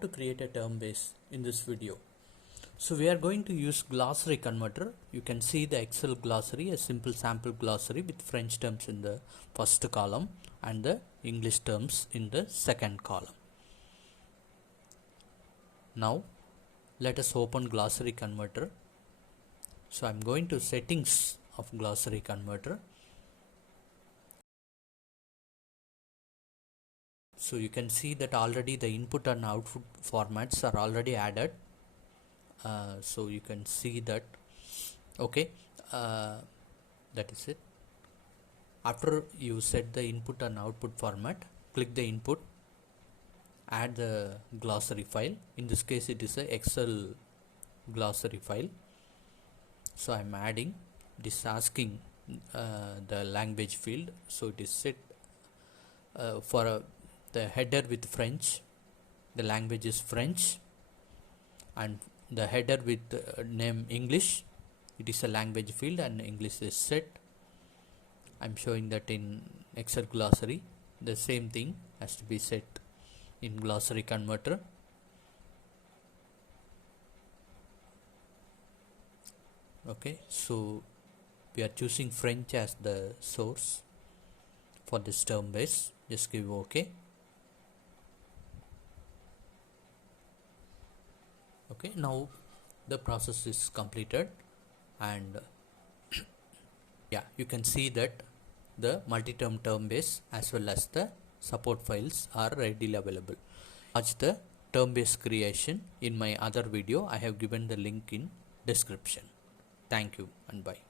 to create a term base in this video. So we are going to use glossary converter. You can see the Excel glossary, a simple sample glossary with French terms in the first column and the English terms in the second column. Now let us open glossary converter. So I'm going to settings of glossary converter. So you can see that already the input and output formats are already added. So you can see that. Okay, that is it. After you set the input and output format, click the input, add the glossary file. In this case it is a Excel glossary file. So I'm adding, it is asking the language field. So it is set for the header with French, the language is French, and the header with name English, it is a language field and English is set. I'm showing that in Excel glossary. The same thing has to be set in glossary converter. Okay, so we are choosing French as the source for this term base. Just give OK. Okay, now the process is completed, and yeah, you can see that the multi-term term base as well as the support files are readily available. Watch the term base creation in my other video. I have given the link in description. Thank you and bye.